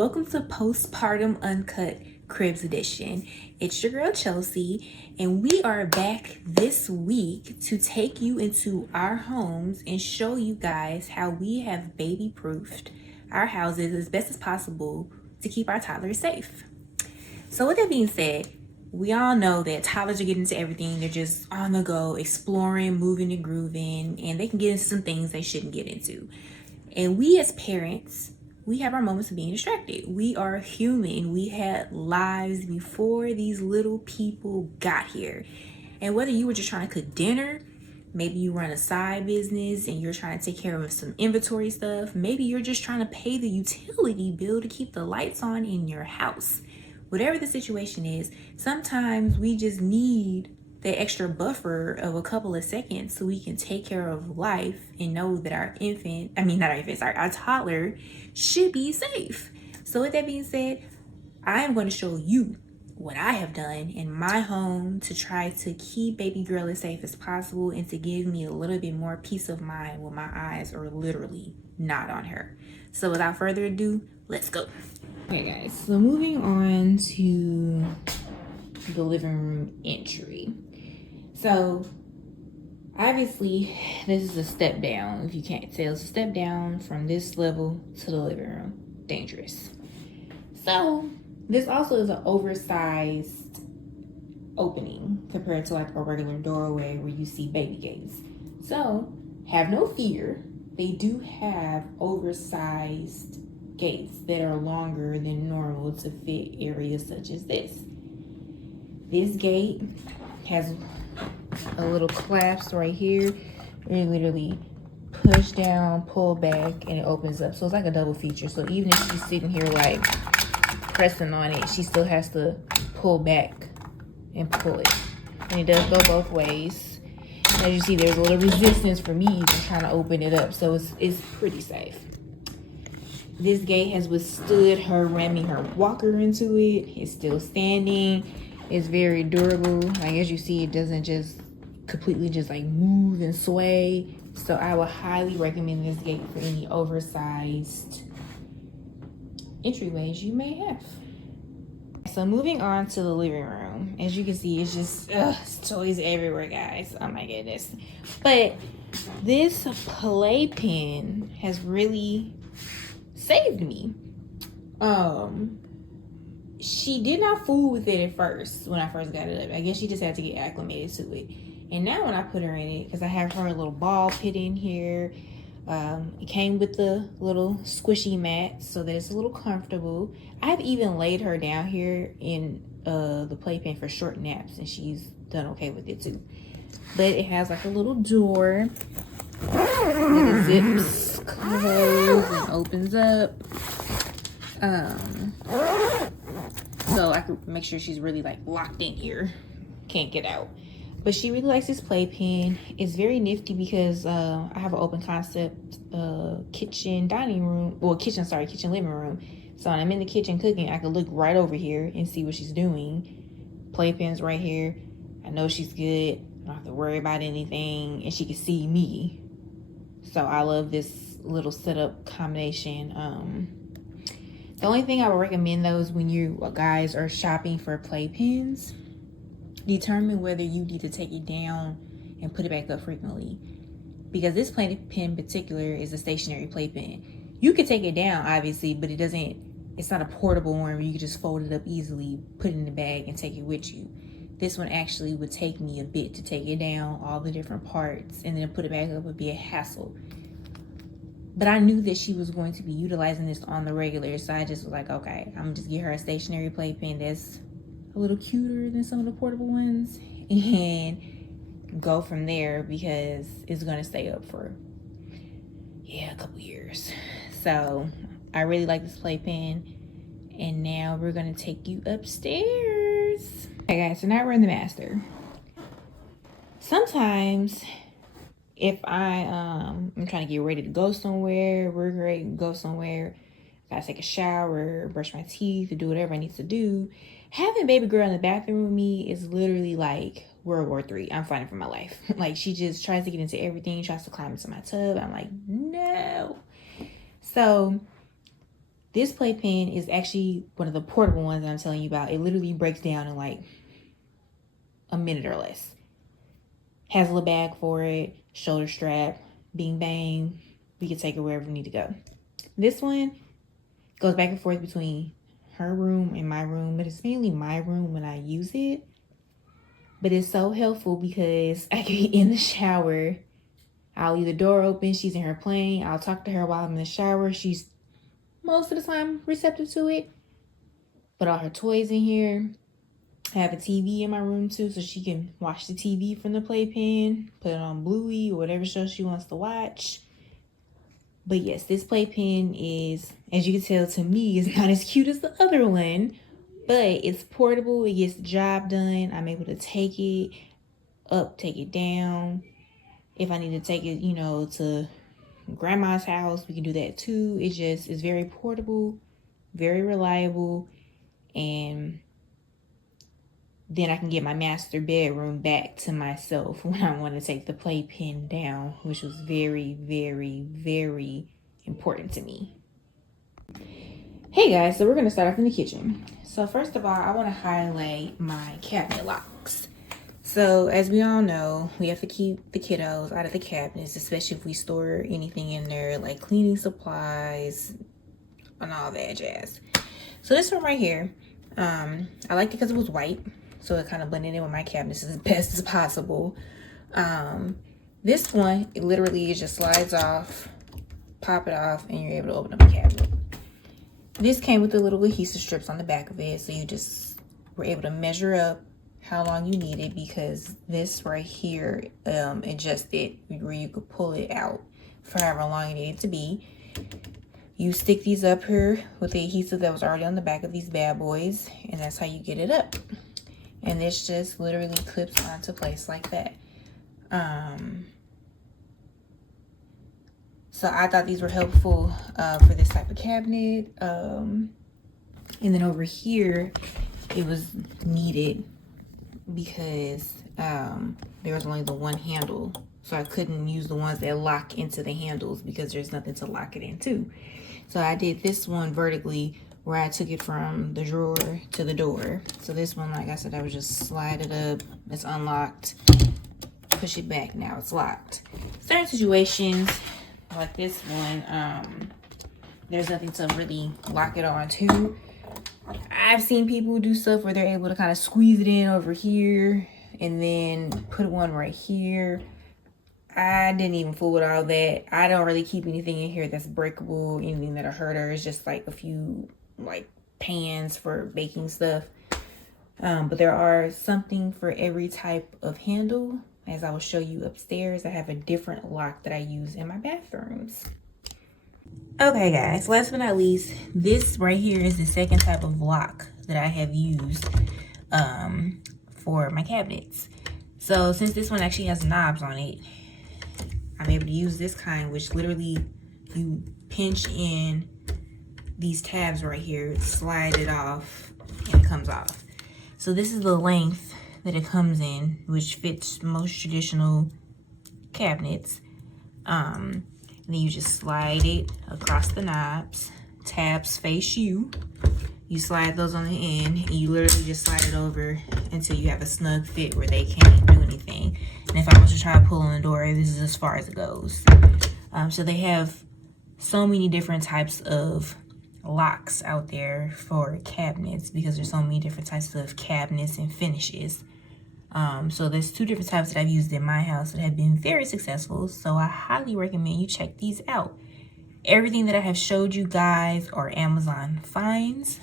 Welcome to Postpartum Uncut CRIBS edition. It's your girl Chelsea, and we are back this week to take you into our homes and show you guys how we have baby-proofed our houses as best as possible to keep our toddlers safe. So with that being said, we all know that toddlers are getting into everything. They're just on the go, exploring, moving and grooving, and they can get into some things they shouldn't get into. And we as parents, we have our moments of being distracted. We are human. We had lives before these little people got here. And whether you were just trying to cook dinner, maybe you run a side business and you're trying to take care of some inventory stuff, maybe you're just trying to pay the utility bill to keep the lights on in your house. Whatever the situation is, sometimes we just need the extra buffer of a couple of seconds so we can take care of life and know that our toddler should be safe. So with that being said, I am going to show you what I have done in my home to try to keep baby girl as safe as possible and to give me a little bit more peace of mind when my eyes are literally not on her. So without further ado, let's go. Okay guys, so moving on to the living room entry. So obviously this is a step down. If you can't tell, it's a step down from this level to the living room. Dangerous. So this also is an oversized opening compared to like a regular doorway where you see baby gates. So have no fear. They do have oversized gates that are longer than normal to fit areas such as this. This gate has a little clasp right here. You literally push down, pull back, and it opens up. So it's like a double feature. So even if she's sitting here like pressing on it, she still has to pull back and pull it. And it does go both ways. As you see, there's a little resistance for me even trying to open it up. So it's pretty safe. This gate has withstood her ramming her walker into it. It's still standing. It's very durable. Like as you see, it doesn't just completely just like move and sway. So I would highly recommend this gate for any oversized entryways you may have. So moving on to the living room. As you can see, it's just it's toys everywhere, guys. Oh my goodness. But this playpen has really saved me. She did not fool with it at first when I first got it up. I guess she just had to get acclimated to it. And now when I put her in it, because I have her little ball pit in here, it came with the little squishy mat so that it's a little comfortable. I've even laid her down here in the playpen for short naps, and she's done okay with it too. But it has like a little door that zips closed and opens up. So I could make sure she's really like locked in here, can't get out. But she really likes this playpen. It's very nifty because I have an open concept kitchen living room. So when I'm in the kitchen cooking, I can look right over here and see what she's doing. Playpen's right here. I know she's good. I don't have to worry about anything, and she can see me. So I love this little setup combination. The only thing I would recommend though is when you guys are shopping for playpens, determine whether you need to take it down and put it back up frequently. Because this playpen in particular is a stationary playpen. You can take it down obviously, but it's not a portable one where you can just fold it up easily, put it in the bag and take it with you. This one actually would take me a bit to take it down, all the different parts, and then put it back up would be a hassle. But I knew that she was going to be utilizing this on the regular, so I just was like, okay, I'm gonna just get her a stationary playpen that's a little cuter than some of the portable ones and go from there because it's gonna stay up for a couple years. So I really like this playpen, and now we're gonna take you upstairs. Okay guys, so now we're in the master. Sometimes if I'm trying to get ready to go somewhere, we're ready to go somewhere, gotta take a shower, brush my teeth, do whatever I need to do, having baby girl in the bathroom with me is literally like World War III. I'm fighting for my life. Like she just tries to get into everything, tries to climb into my tub. I'm like, no. So This playpen is actually one of the portable ones that I'm telling you about. It literally breaks down in like a minute or less. Has a little bag for it, shoulder strap, bing bang. We can take it wherever we need to go. This one goes back and forth between her room and my room, but it's mainly my room when I use it. But it's so helpful because I can be in the shower. I'll leave the door open. She's in her playing. I'll talk to her while I'm in the shower. She's most of the time receptive to it. Put all her toys in here. I have a TV in my room too, so she can watch the TV from the playpen. Put it on Bluey or whatever show she wants to watch. But yes, this playpen is, as you can tell, to me, is not as cute as the other one. But it's portable. It gets the job done. I'm able to take it up, take it down. If I need to take it, to grandma's house, we can do that too. It just is very portable, very reliable, and then I can get my master bedroom back to myself when I want to take the playpen down, which was very, very, very important to me. Hey guys, so we're going to start off in the kitchen. So first of all, I want to highlight my cabinet locks. So as we all know, we have to keep the kiddos out of the cabinets, especially if we store anything in there like cleaning supplies and all that jazz. So this one right here, I liked it because it was white, so it kind of blended in with my cabinets as best as possible. This one, it literally just slides off, pop it off, and you're able to open up a cabinet. This came with the little adhesive strips on the back of it, so you just were able to measure up how long you need it, because this right here adjusted where you could pull it out for however long you need it to be. You stick these up here with the adhesive that was already on the back of these bad boys, and that's how you get it up. And this just literally clips onto place like that. So I thought these were helpful for this type of cabinet. And then over here, it was needed because there was only the one handle. So I couldn't use the ones that lock into the handles because there's nothing to lock it into. So I did this one vertically where I took it from the drawer to the door. So this one, like I said, I would just slide it up. It's unlocked. Push it back. Now it's locked. Certain situations like this one, there's nothing to really lock it on to. I've seen people do stuff where they're able to kind of squeeze it in over here and then put one right here. I didn't even fool with all that. I don't really keep anything in here that's breakable, anything that'll hurt her. It's just like a few like pans for baking stuff. But there are something for every type of handle. As I will show you upstairs, I have a different lock that I use in my bathrooms. Okay guys, last but not least, this right here is the second type of lock that I have used for my cabinets. So since this one actually has knobs on it, I'm able to use this kind, which literally you pinch in these tabs right here, slide it off, and it comes off. So this is the length that it comes in, which fits most traditional cabinets. And then you just slide it across the knobs. Tabs face you. You slide those on the end, and you literally just slide it over until you have a snug fit where they can't do anything. And if I was to try to pull on the door, this is as far as it goes. So they have so many different types of locks out there for cabinets because there's so many different types of cabinets and finishes. So there's two different types that I've used in my house that have been very successful. So I highly recommend you check these out. Everything that I have showed you guys are Amazon finds.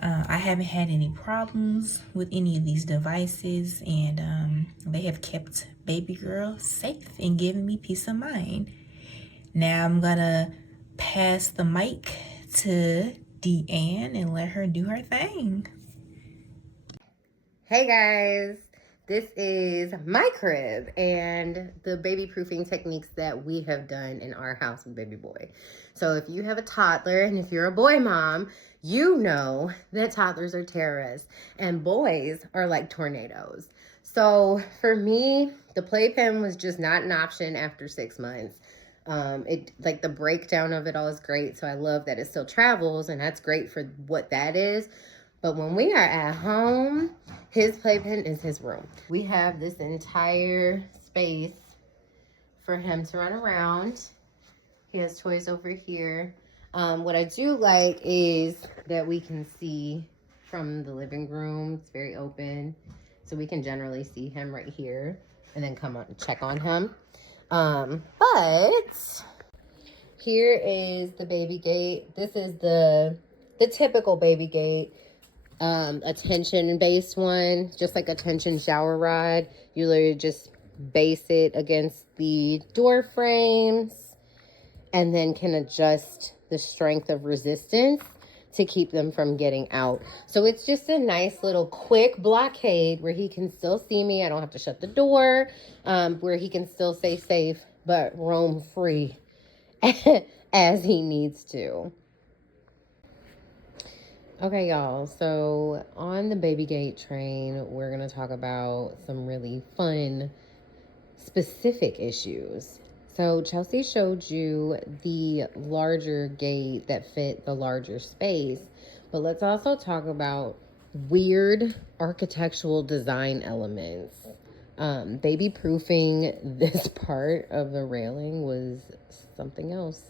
I haven't had any problems with any of these devices, and they have kept baby girl safe and given me peace of mind. Now I'm gonna pass the mic to Deanne and let her do her thing. Hey guys, this is my crib and the baby proofing techniques that we have done in our house with baby boy. So if you have a toddler and if you're a boy mom, you know that toddlers are terrorists and boys are like tornadoes. So for me, the playpen was just not an option after 6 months. It like the breakdown of it all is great. So I love that it still travels, and that's great for what that is. But when we are at home, his playpen is his room. We have this entire space for him to run around. He has toys over here. What I do like is that we can see from the living room. It's very open. So we can generally see him right here and then come out and check on him. But here is the baby gate. This is the typical baby gate. A tension-based one, just like a tension shower rod. You literally just base it against the door frames and then can adjust the strength of resistance to keep them from getting out. So it's just a nice little quick blockade where he can still see me. I don't have to shut the door, where he can still stay safe but roam free as he needs to. Okay, y'all, so on the baby gate train, we're going to talk about some really fun, specific issues. So Chelsea showed you the larger gate that fit the larger space, but let's also talk about weird architectural design elements. Baby proofing this part of the railing was something else.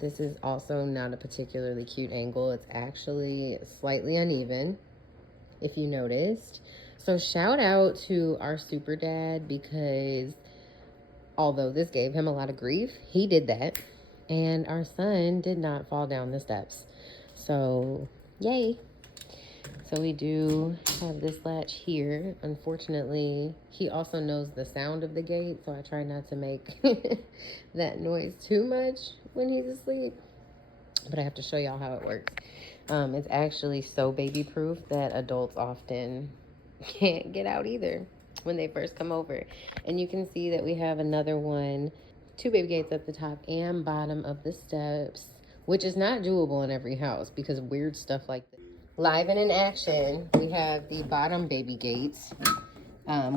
This is also not a particularly cute angle. It's actually slightly uneven, if you noticed. So shout out to our super dad, because although this gave him a lot of grief, he did that. And our son did not fall down the steps. So yay. So we do have this latch here. Unfortunately, he also knows the sound of the gate, so I try not to make that noise too much when he's asleep. But I have to show y'all how it works. It's actually so baby proof that adults often can't get out either when they first come over. And you can see that we have another one, 2 baby gates at the top and bottom of the steps, which is not doable in every house because of weird stuff like this. Live and in action, we have the bottom baby gates,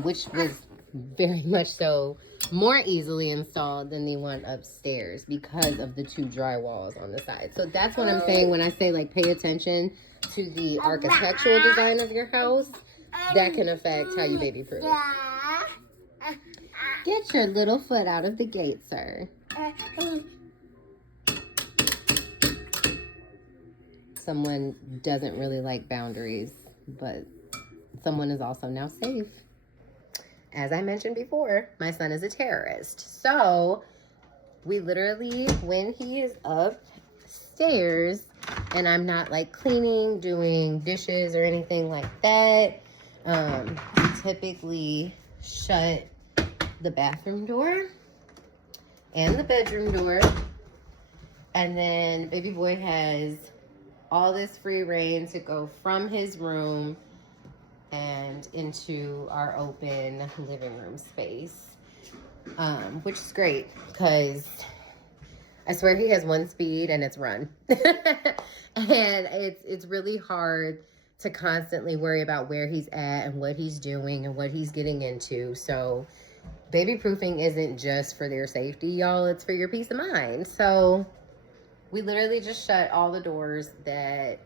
which was very much so more easily installed than the one upstairs because of the 2 drywalls on the side. So that's what I'm saying when I say, like, pay attention to the architectural design of your house. That can affect how you baby proof. Get your little foot out of the gate, sir. Someone doesn't really like boundaries, but someone is also now safe. As I mentioned before, my son is a terrorist. So we literally, when he is upstairs and I'm not like cleaning, doing dishes or anything like that, we typically shut the bathroom door and the bedroom door. And then baby boy has all this free reign to go from his room and into our open living room space, which is great because I swear he has one speed and it's run. And it's really hard to constantly worry about where he's at and what he's doing and what he's getting into. So baby proofing isn't just for their safety, y'all, it's for your peace of mind. So we literally just shut all the doors that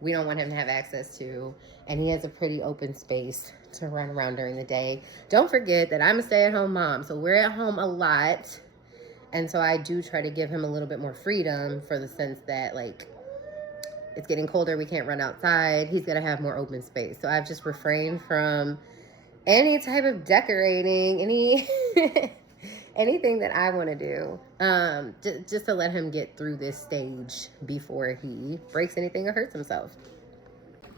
we don't want him to have access to, and he has a pretty open space to run around during the day. Don't forget that I'm a stay-at-home mom, so we're at home a lot, and so I do try to give him a little bit more freedom for the sense that, like, it's getting colder, we can't run outside, he's gonna have more open space. So I've just refrained from any type of decorating, anything that I want to do, just to let him get through this stage before he breaks anything or hurts himself.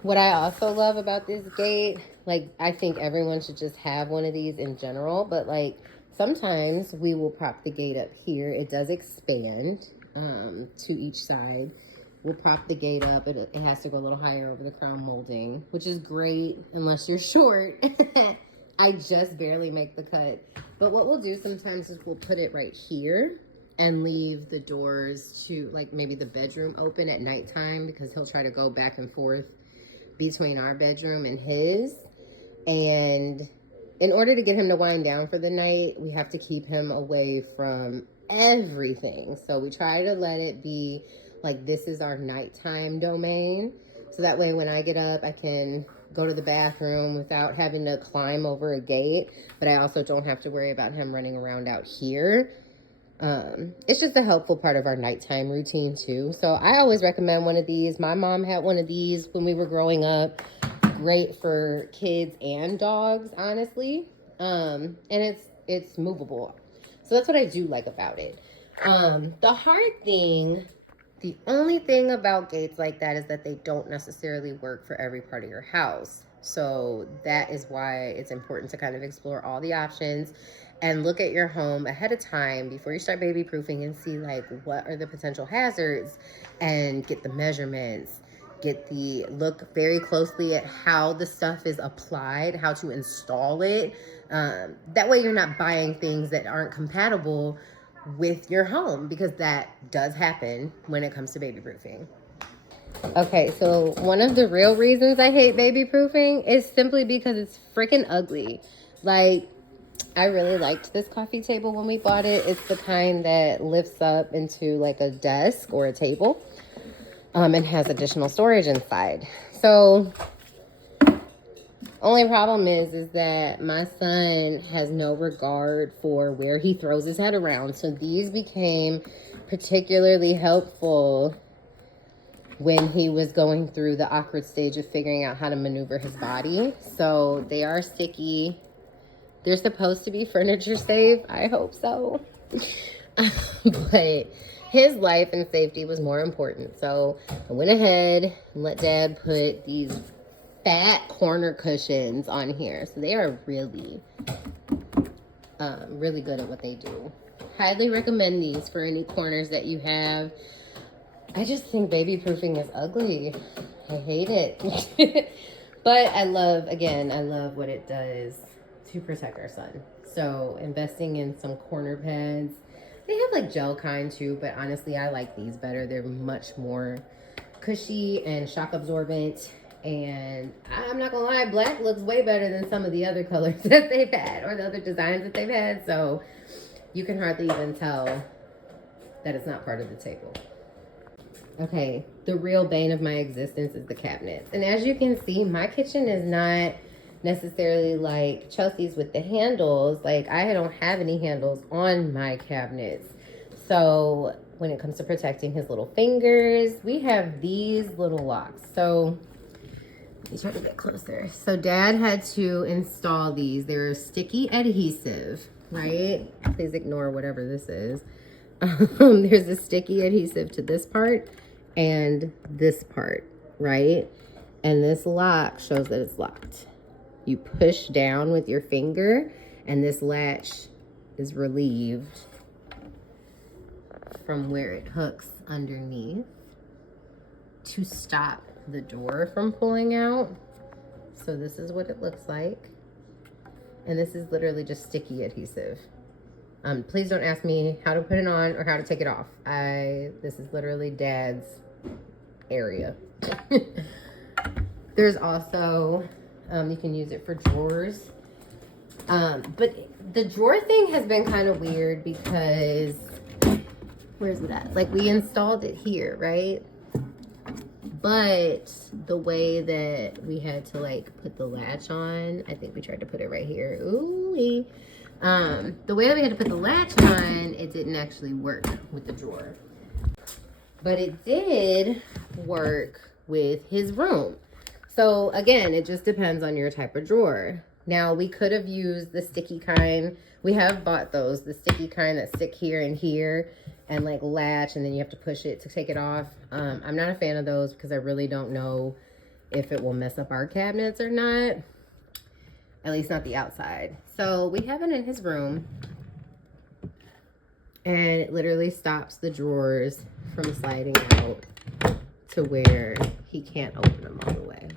What I also love about this gate, like, I think everyone should just have one of these in general, but like sometimes we will prop the gate up here. It does expand to each side. We'll prop the gate up. It has to go a little higher over the crown molding, which is great unless you're short. I just barely make the cut. But what we'll do sometimes is we'll put it right here and leave the doors to, like, maybe the bedroom open at nighttime, because he'll try to go back and forth between our bedroom and his. And in order to get him to wind down for the night, we have to keep him away from everything. So we try to let it be like this is our nighttime domain. So that way when I get up, I can go to the bathroom without having to climb over a gate. But I also don't have to worry about him running around out here. It's just a helpful part of our nighttime routine too. So I always recommend one of these. My mom had one of these when we were growing up. Great for kids and dogs, honestly. And it's movable. So that's what I do like about it. The hard thing, the only thing about gates like that is that they don't necessarily work for every part of your house. So that is why it's important to kind of explore all the options and look at your home ahead of time before you start baby proofing and see like what are the potential hazards and get the measurements, look very closely at how the stuff is applied, how to install it. That way you're not buying things that aren't compatible with your home, because that does happen when it comes to baby proofing. Okay, so one of the real reasons I hate baby proofing is simply because it's freaking ugly. Like, I really liked this coffee table when we bought it. It's the kind that lifts up into like a desk or a table, and has additional storage inside. So only problem is that my son has no regard for where he throws his head around. So these became particularly helpful when he was going through the awkward stage of figuring out how to maneuver his body. So they are sticky. They're supposed to be furniture safe. I hope so. But his life and safety was more important. So I went ahead and let Dad put these fat corner cushions on here. So they are really, really good at what they do. Highly recommend these for any corners that you have. I just think baby proofing is ugly. I hate it. But I love what it does to protect our son. So investing in some corner pads. They have like gel kind too, but honestly, I like these better. They're much more cushy and shock absorbent. And I'm not gonna lie, black looks way better than some of the other colors that they've had or the other designs that they've had. So you can hardly even tell that it's not part of the table. Okay, the real bane of my existence is the cabinets. And as you can see, my kitchen is not necessarily like Chelsea's with the handles. Like, I don't have any handles on my cabinets. So when it comes to protecting his little fingers, we have these little locks. So let me try to get closer. So Dad had to install these. They're sticky adhesive, right? Please ignore whatever this is. There's a sticky adhesive to this part and this part, right? And this lock shows that it's locked. You push down with your finger and this latch is relieved from where it hooks underneath to stop the door from pulling out. So this is what it looks like. And this is literally just sticky adhesive. Please don't ask me how to put it on or how to take it off. This is literally Dad's area. There's also, you can use it for drawers. But the drawer thing has been kind of weird because, where's it at? Like, we installed it here, right? But the way that we had to like put the latch on, I think we tried to put it right here. Ooh-wee. The way that we had to put the latch on, it didn't actually work with the drawer. But it did work with his room. So again, it just depends on your type of drawer. Now, we could have used the sticky kind. We have bought those, the sticky kind that stick here and here and like latch, and then you have to push it to take it off. I'm not a fan of those because I really don't know if it will mess up our cabinets or not. At least not the outside. So we have it in his room, and it literally stops the drawers from sliding out to where he can't open them all the way.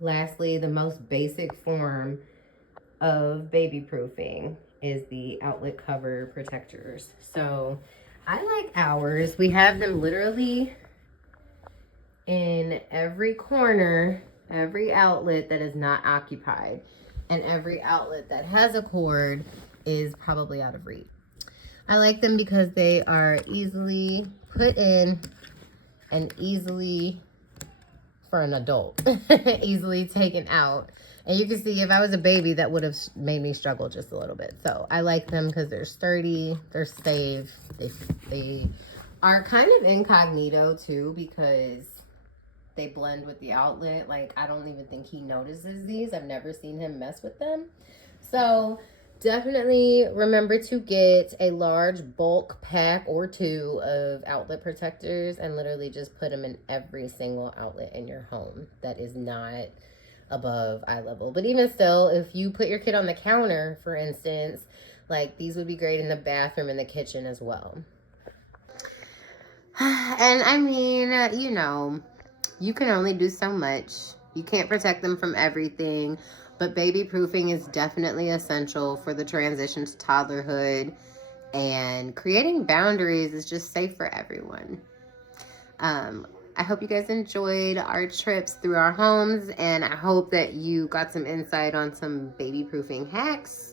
Lastly, the most basic form of baby proofing is the outlet cover protectors. So I like ours. We have them literally in every corner every outlet that is not occupied, and every outlet that has a cord is probably out of reach. I like them because they are easily put in and easily, for an adult, easily taken out. And you can see if I was a baby, that would have made me struggle just a little bit. So I like them because they're sturdy, they're safe, they are kind of incognito too, because they blend with the outlet. Like, I don't even think he notices these. I've never seen him mess with them. So definitely remember to get a large bulk pack or 2 of outlet protectors and literally just put them in every single outlet in your home that is not above eye level. But even still, if you put your kid on the counter, for instance, like, these would be great in the bathroom and the kitchen as well. And I mean, you know, you can only do so much. You can't protect them from everything, but baby proofing is definitely essential for the transition to toddlerhood, and creating boundaries is just safe for everyone. I hope you guys enjoyed our trips through our homes, and I hope that you got some insight on some baby proofing hacks.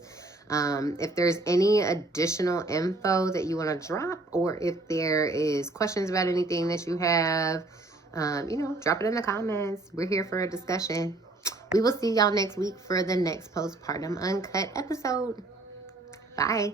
If there's any additional info that you want to drop, or if there is questions about anything that you have, you know, drop it in the comments. We're here for a discussion. We will see y'all next week for the next Postpartum Uncut episode. Bye.